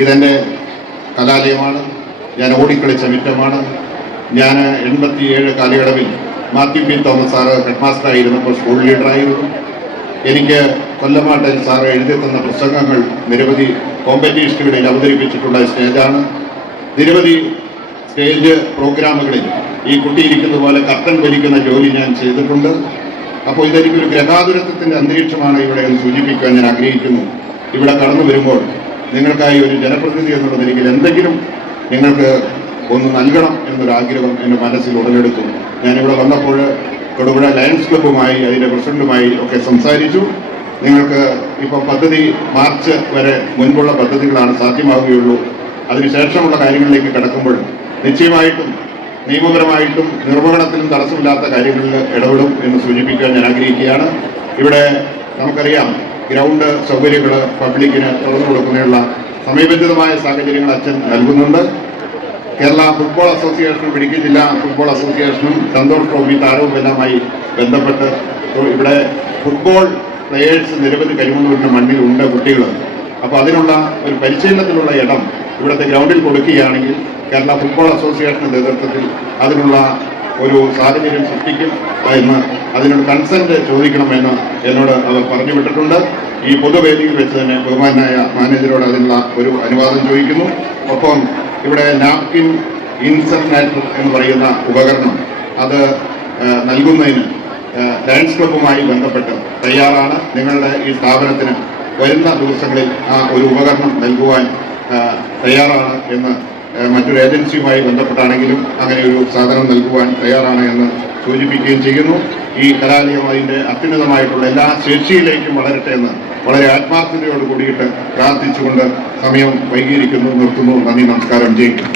ഇതെൻ്റെ കലാലയമാണ്. ഞാൻ ഓടിക്കളിച്ച മുറ്റമാണ്. ഞാൻ 87 കാലയളവിൽ Mathew P Thomas sir head master ആയിരുന്നപ്പോൾ സ്കൂൾ ലീഡറായിരുന്നു. എനിക്ക് കൊല്ലമാട്ടൻ സാറ് എഴുതി തന്ന പുസ്തകങ്ങൾ നിരവധി കോമ്പറ്റീഷനുകളിൽ അവതരിപ്പിച്ചിട്ടുള്ള സ്റ്റേജാണ്. നിരവധി സ്റ്റേജ് പ്രോഗ്രാമുകളിൽ ഈ കുട്ടിയിരിക്കുന്ന പോലെ കർട്ടൻ വലിക്കുന്ന ജോലി ഞാൻ ചെയ്തിട്ടുണ്ട്. അപ്പോൾ ഇതെനിക്കൊരു ഗ്രഹാതുരത്വത്തിൻ്റെ അന്തരീക്ഷമാണ് ഇവിടെ എന്ന് സൂചിപ്പിക്കാൻ ഞാൻ ആഗ്രഹിക്കുന്നു. ഇവിടെ കടന്നു വരുമ്പോൾ നിങ്ങൾക്കായി ഒരു ജനപ്രതിനിധി എന്നുള്ള നിലയിൽ എന്തെങ്കിലും നിങ്ങൾക്ക് ഒന്ന് നൽകണം എന്നൊരാഗ്രഹം എൻ്റെ മനസ്സിൽ ഉടലെടുത്തു. ഞാനിവിടെ വന്നപ്പോൾ തൊടുപുഴ ലയൺസ് ക്ലബ്ബുമായി അതിൻ്റെ പ്രസിഡന്റുമായി ഒക്കെ സംസാരിച്ചു. നിങ്ങൾക്ക് ഇപ്പോൾ പദ്ധതി മാർച്ച് വരെ മുൻപുള്ള പദ്ധതികളാണ് സാധ്യമാവുകയുള്ളൂ. അതിനുശേഷമുള്ള കാര്യങ്ങളിലേക്ക് കടക്കുമ്പോൾ നിശ്ചയമായിട്ടും നിയമപരമായിട്ടും നിർവഹണത്തിലും തടസ്സമില്ലാത്ത കാര്യങ്ങളിൽ ഇടപെടും എന്ന് സൂചിപ്പിക്കാൻ ഞാൻ ആഗ്രഹിക്കുകയാണ്. ഇവിടെ നമുക്കറിയാം ഗ്രൗണ്ട് സൗകര്യങ്ങൾ പബ്ലിക്കിന് തുറന്നു കൊടുക്കുന്നതിനുള്ള സമയബന്ധിതമായ സാഹചര്യങ്ങൾ അച്ഛൻ നൽകുന്നുണ്ട്. കേരള ഫുട്ബോൾ അസോസിയേഷനും ഇടുക്കി ജില്ലാ ഫുട്ബോൾ അസോസിയേഷനും സന്തോഷ് ട്രോഫി താരവും എല്ലാമായി ബന്ധപ്പെട്ട് ഇവിടെ ഫുട്ബോൾ പ്ലെയേഴ്സ് നിരവധി കരിമണ്ണൂരിൻ്റെ മണ്ണിലുണ്ട് കുട്ടികൾ. അപ്പോൾ അതിനുള്ള ഒരു പരിശീലനത്തിനുള്ള ഇടം ഇവിടുത്തെ ഗ്രൗണ്ടിൽ കൊടുക്കുകയാണെങ്കിൽ കേരള ഫുട്ബോൾ അസോസിയേഷൻ്റെ നേതൃത്വത്തിൽ അതിനുള്ള ഒരു സാഹചര്യം സൃഷ്ടിക്കും എന്ന് അതിനൊരു കൺസെൻറ്റ് ചോദിക്കണമെന്ന് എന്നോട് അവർ പറഞ്ഞു വിട്ടിട്ടുണ്ട്. ഈ പൊതുവേദിയിൽ വെച്ച് തന്നെ ബഹുമാനായ മാനേജരോട് അതിനുള്ള ഒരു അനുവാദം ചോദിക്കുന്നു. ഒപ്പം ഇവിടെ നാപ്കിൻ ഇൻസർനേറ്റർ എന്ന് പറയുന്ന ഉപകരണം അത് നൽകുന്നതിന് ലയൺസ് ക്ലബ്ബുമായി ബന്ധപ്പെട്ട് തയ്യാറാണ്. നിങ്ങളുടെ ഈ സ്ഥാപനത്തിന് വരുന്ന ദിവസങ്ങളിൽ ആ ഒരു ഉപകരണം നൽകുവാൻ തയ്യാറാണ് എന്ന് മറ്റൊരു ഏജൻസിയുമായി ബന്ധപ്പെട്ടാണെങ്കിലും അങ്ങനെ ഒരു സാധനം നൽകുവാൻ തയ്യാറാണ് എന്ന് സൂചിപ്പിക്കുകയും ചെയ്യുന്നു. ഈ കലാലയം അതിൻ്റെ അത്യുന്നതമായിട്ടുള്ള എല്ലാ ശേഷിയിലേക്കും വളരട്ടെ എന്ന് വളരെ ആത്മാർത്ഥതയോട് കൂടിയിട്ട് പ്രാർത്ഥിച്ചുകൊണ്ട് സമയം വൈകിയിരിക്കുന്നു. നിർത്തുന്നു. നന്ദി, നമസ്കാരം. ജയിക്കും.